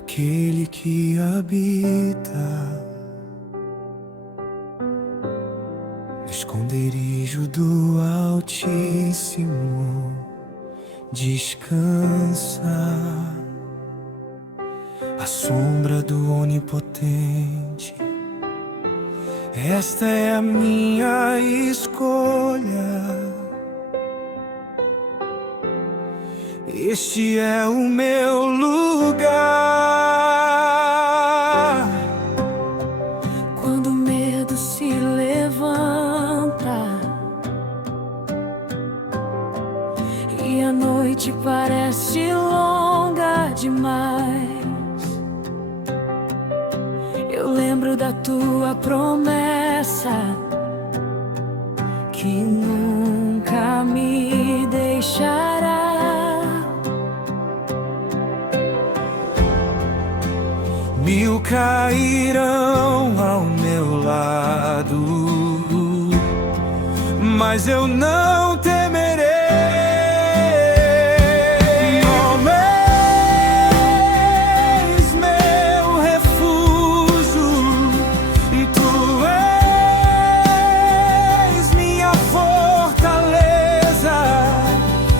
aquele que habita no esconderijo do Altíssimo, descansa à sombra do Onipotente. Esta é a minha escolha, este é o meu lugar. Quando o medo se levanta e a noite parece longa demais, eu lembro da tua promessa que nunca me deixará. Mil cairão ao meu lado, mas eu não temerei. Oh, és meu refúgio, tu és minha fortaleza,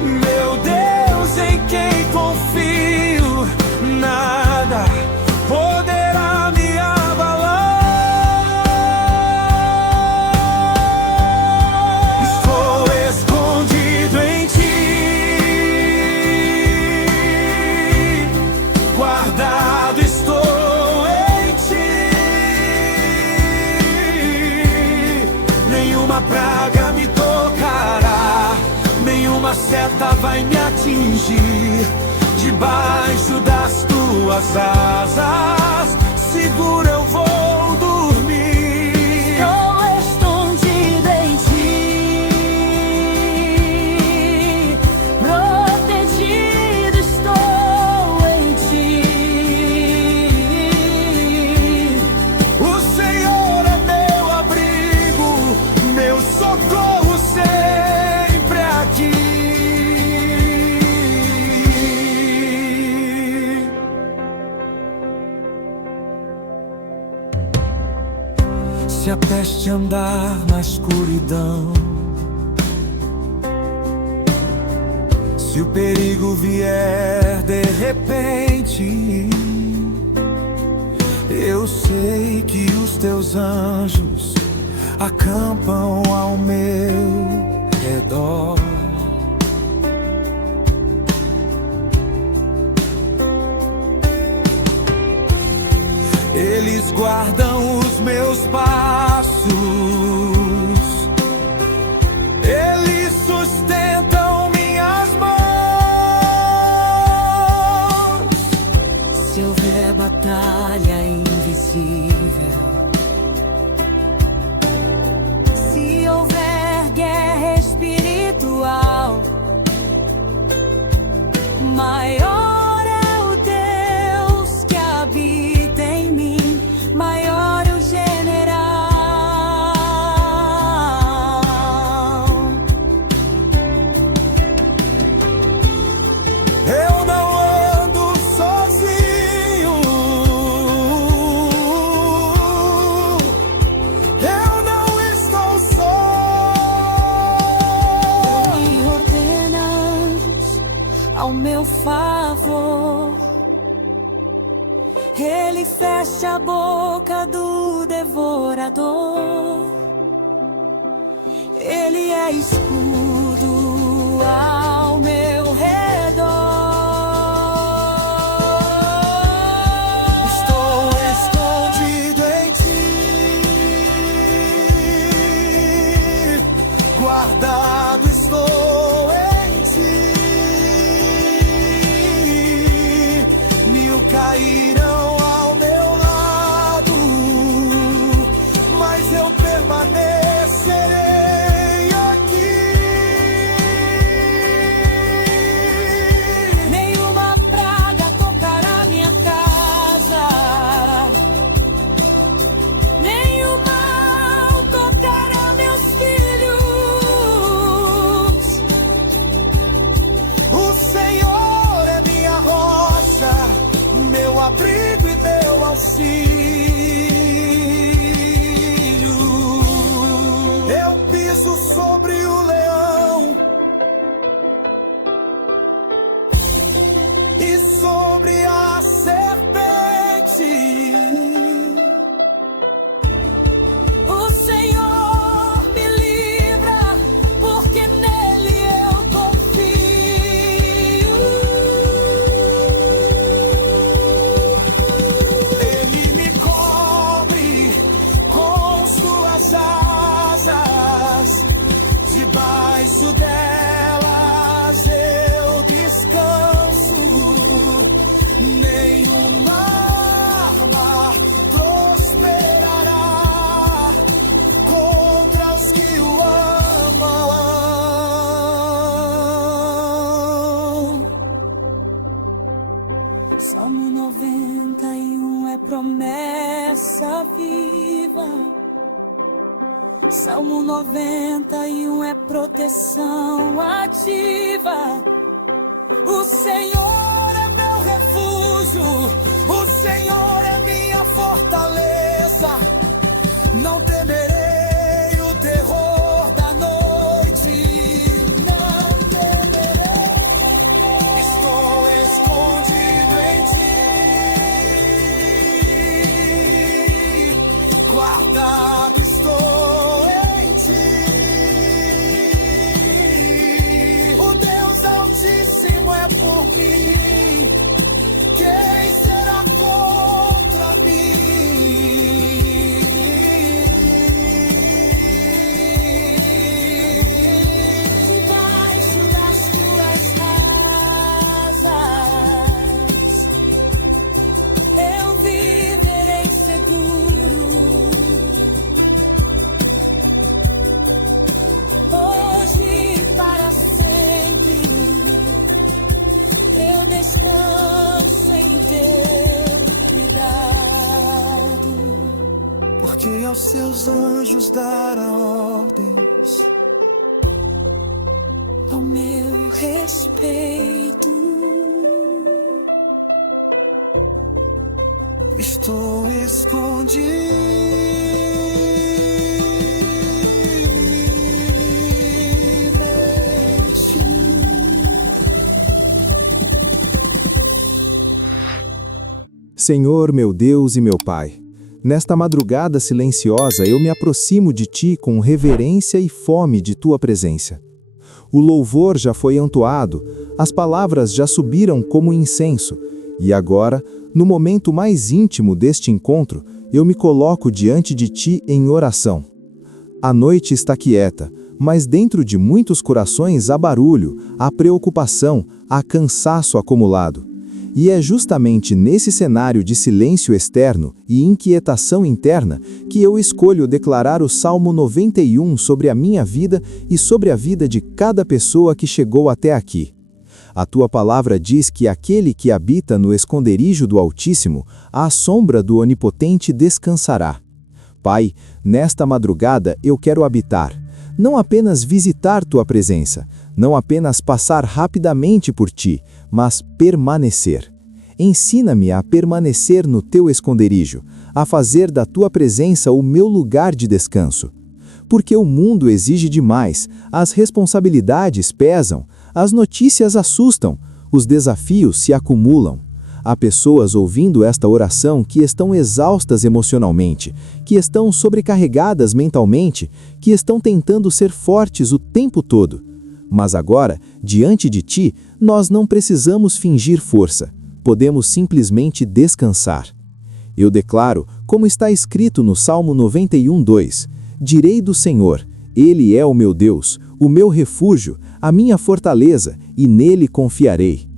meu Deus em quem confio. Nada poderá me abalar. Estou escondido em ti, guardado estou em ti. Nenhuma praga me tocará, nenhuma seta vai me atingir. Debaixo das tuas asas, seguro eu vou dormir. Estou escondido em ti, protegido estou em ti. O Senhor é meu abrigo, meu socorro sempre aqui. Se a peste andar na escuridão, se o perigo vier de repente, eu sei que os teus anjos acampam ao meu redor. Eles guardam os meus passos, eles sustentam minhas mãos. Se houver batalha invisível, se houver guerra espiritual, maior ao meu favor. Ele fecha a boca do devorador. Ele é escudo ao meu redor. Estou escondido em ti, guardado estou em ti. Mil cairão ao meu lado, mas eu permanecerei aqui. Nenhuma praga tocará minha casa, nenhum mal tocará meus filhos. O Senhor é minha rocha, meu abrigo. auxílio. Eu piso sobre o leão e sobre a serpente. O Senhor me livra, porque nele eu confio. Ele me cobre com suas asas, debaixo delas eu descanso. Nenhuma arma prosperará contra os que o amam. Salmo 91 é promessa viva. Salmo 91 é proteção ativa. O Senhor é meu refúgio, O Senhor é minha fortaleza, não temerei o terror da noite. Não temerei, estou escondido em ti, guardado estou em ti. O Deus Altíssimo é por mim, quem será contra mim? debaixo das tuas asas eu viverei seguro. Hoje e para sempre eu descanso em teu cuidado. Porque aos seus anjos dará ordens Ao meu respeito, estou escondido. Senhor, meu Deus e meu Pai, nesta madrugada silenciosa eu me aproximo de Ti com reverência e fome de Tua presença. O louvor já foi entoado, as palavras já subiram como incenso, e agora, no momento mais íntimo deste encontro, eu me coloco diante de Ti em oração. A noite está quieta, mas dentro de muitos corações há barulho, há preocupação, há cansaço acumulado. E é justamente nesse cenário de silêncio externo e inquietação interna que eu escolho declarar o Salmo 91 sobre a minha vida e sobre a vida de cada pessoa que chegou até aqui. A tua palavra diz que aquele que habita no esconderijo do Altíssimo, à sombra do Onipotente descansará. Pai, nesta madrugada eu quero habitar, não apenas visitar tua presença, não apenas passar rapidamente por ti, mas permanecer. Ensina-me a permanecer no teu esconderijo, a fazer da tua presença o meu lugar de descanso. Porque o mundo exige demais, as responsabilidades pesam, as notícias assustam, os desafios se acumulam. Há pessoas ouvindo esta oração que estão exaustas emocionalmente, que estão sobrecarregadas mentalmente, que estão tentando ser fortes o tempo todo. Mas agora, diante de ti, nós não precisamos fingir força. Podemos simplesmente descansar. Eu declaro, como está escrito no Salmo 91:2, direi do Senhor, Ele é o meu Deus, o meu refúgio, a minha fortaleza, e nele confiarei.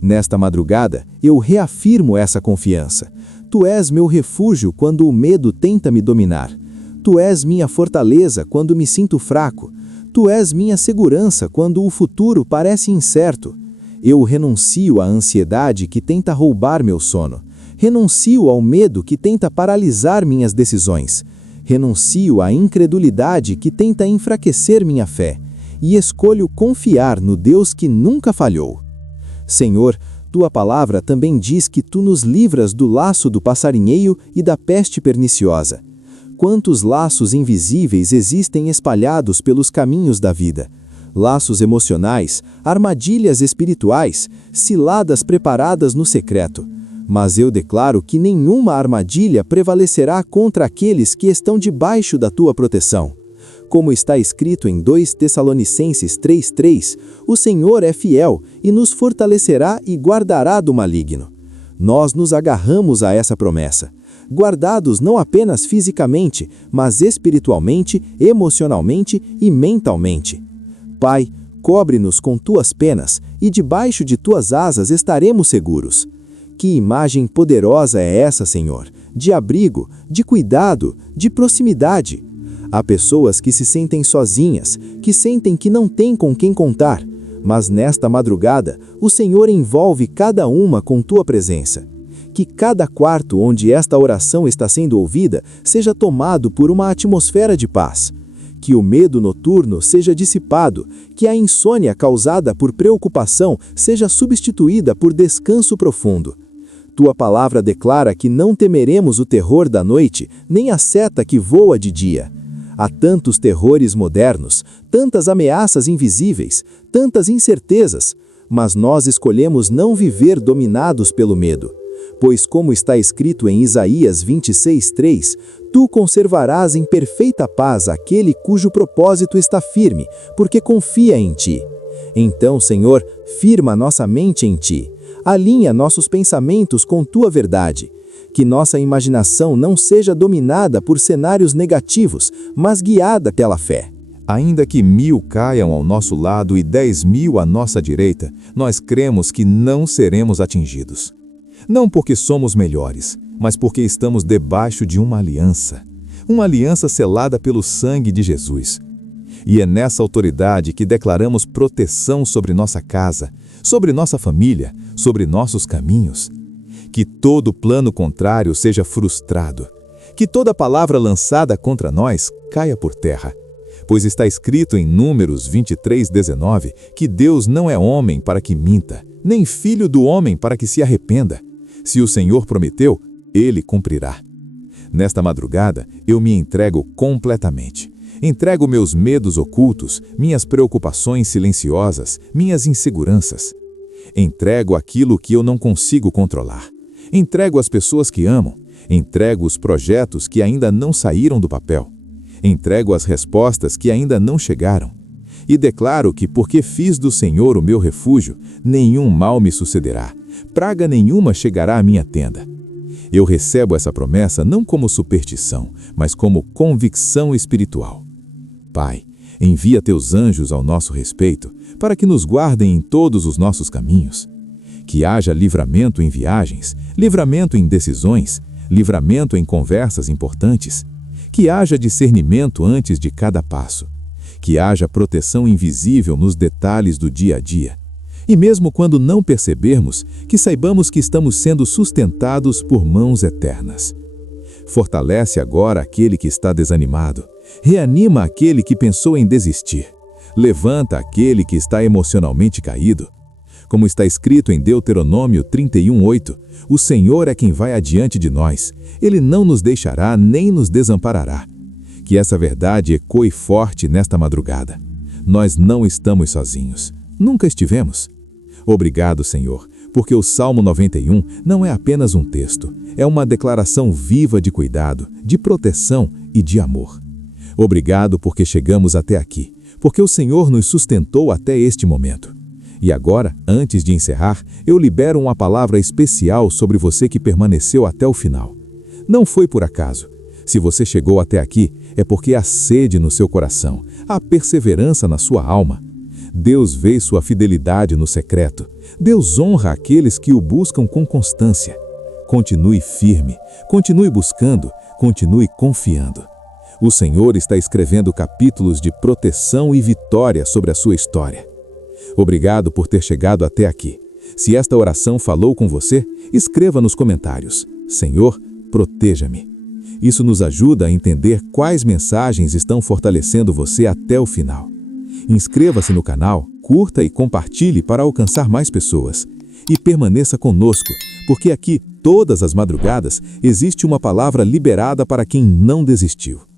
Nesta madrugada, eu reafirmo essa confiança. Tu és meu refúgio quando o medo tenta me dominar. Tu és minha fortaleza quando me sinto fraco. Tu és minha segurança quando o futuro parece incerto. Eu renuncio à ansiedade que tenta roubar meu sono. Renuncio ao medo que tenta paralisar minhas decisões. Renuncio à incredulidade que tenta enfraquecer minha fé. E escolho confiar no Deus que nunca falhou. Senhor, tua palavra também diz que tu nos livras do laço do passarinheiro e da peste perniciosa. Quantos laços invisíveis existem espalhados pelos caminhos da vida? Laços emocionais, armadilhas espirituais, ciladas preparadas no secreto. Mas eu declaro que nenhuma armadilha prevalecerá contra aqueles que estão debaixo da tua proteção. Como está escrito em 2 Tessalonicenses 3:3, o Senhor é fiel e nos fortalecerá e guardará do maligno. Nós nos agarramos a essa promessa, guardados não apenas fisicamente, mas espiritualmente, emocionalmente e mentalmente. Pai, cobre-nos com tuas penas e debaixo de tuas asas estaremos seguros. Que imagem poderosa é essa, Senhor, de abrigo, de cuidado, de proximidade. Há pessoas que se sentem sozinhas, que sentem que não têm com quem contar, mas nesta madrugada, o Senhor envolve cada uma com tua presença. Que cada quarto onde esta oração está sendo ouvida seja tomado por uma atmosfera de paz. Que o medo noturno seja dissipado, que a insônia causada por preocupação seja substituída por descanso profundo. Tua palavra declara que não temeremos o terror da noite, nem a seta que voa de dia. Há tantos terrores modernos, tantas ameaças invisíveis, tantas incertezas, mas nós escolhemos não viver dominados pelo medo. Pois como está escrito em Isaías 26:3, tu conservarás em perfeita paz aquele cujo propósito está firme, porque confia em ti. Então, Senhor, firma nossa mente em ti. Alinha nossos pensamentos com tua verdade. Que nossa imaginação não seja dominada por cenários negativos, mas guiada pela fé. Ainda que 1000 caiam ao nosso lado e 10.000 à nossa direita, nós cremos que não seremos atingidos. Não porque somos melhores, mas porque estamos debaixo de uma aliança selada pelo sangue de Jesus. E é nessa autoridade que declaramos proteção sobre nossa casa, sobre nossa família, sobre nossos caminhos. Que todo plano contrário seja frustrado. Que toda palavra lançada contra nós caia por terra. Pois está escrito em Números 23:19 que Deus não é homem para que minta, nem filho do homem para que se arrependa. Se o Senhor prometeu, Ele cumprirá. Nesta madrugada, eu me entrego completamente. Entrego meus medos ocultos, minhas preocupações silenciosas, minhas inseguranças. Entrego aquilo que eu não consigo controlar. Entrego as pessoas que amo. Entrego os projetos que ainda não saíram do papel. Entrego as respostas que ainda não chegaram. E declaro que, porque fiz do Senhor o meu refúgio, nenhum mal me sucederá. Praga nenhuma chegará à minha tenda. Eu recebo essa promessa não como superstição, mas como convicção espiritual. Pai, envia teus anjos ao nosso respeito, para que nos guardem em todos os nossos caminhos. Que haja livramento em viagens, livramento em decisões, livramento em conversas importantes. Que haja discernimento antes de cada passo. Que haja proteção invisível nos detalhes do dia a dia. E mesmo quando não percebermos, que saibamos que estamos sendo sustentados por mãos eternas. Fortalece agora aquele que está desanimado. Reanima aquele que pensou em desistir. Levanta aquele que está emocionalmente caído. Como está escrito em Deuteronômio 31:8, o Senhor é quem vai adiante de nós. Ele não nos deixará nem nos desamparará. Que essa verdade ecoe forte nesta madrugada. Nós não estamos sozinhos. Nunca estivemos. Obrigado, Senhor, porque o Salmo 91 não é apenas um texto, é uma declaração viva de cuidado, de proteção e de amor. Obrigado porque chegamos até aqui, porque o Senhor nos sustentou até este momento. E agora, antes de encerrar, eu libero uma palavra especial sobre você que permaneceu até o final. Não foi por acaso. Se você chegou até aqui, é porque há sede no seu coração, há perseverança na sua alma. Deus vê sua fidelidade no secreto. Deus honra aqueles que o buscam com constância. Continue firme, continue buscando, continue confiando. O Senhor está escrevendo capítulos de proteção e vitória sobre a sua história. Obrigado por ter chegado até aqui. Se esta oração falou com você, escreva nos comentários: Senhor, proteja-me. Isso nos ajuda a entender quais mensagens estão fortalecendo você até o final. Inscreva-se no canal, curta e compartilhe para alcançar mais pessoas. e permaneça conosco, porque aqui, todas as madrugadas, existe uma palavra liberada para quem não desistiu.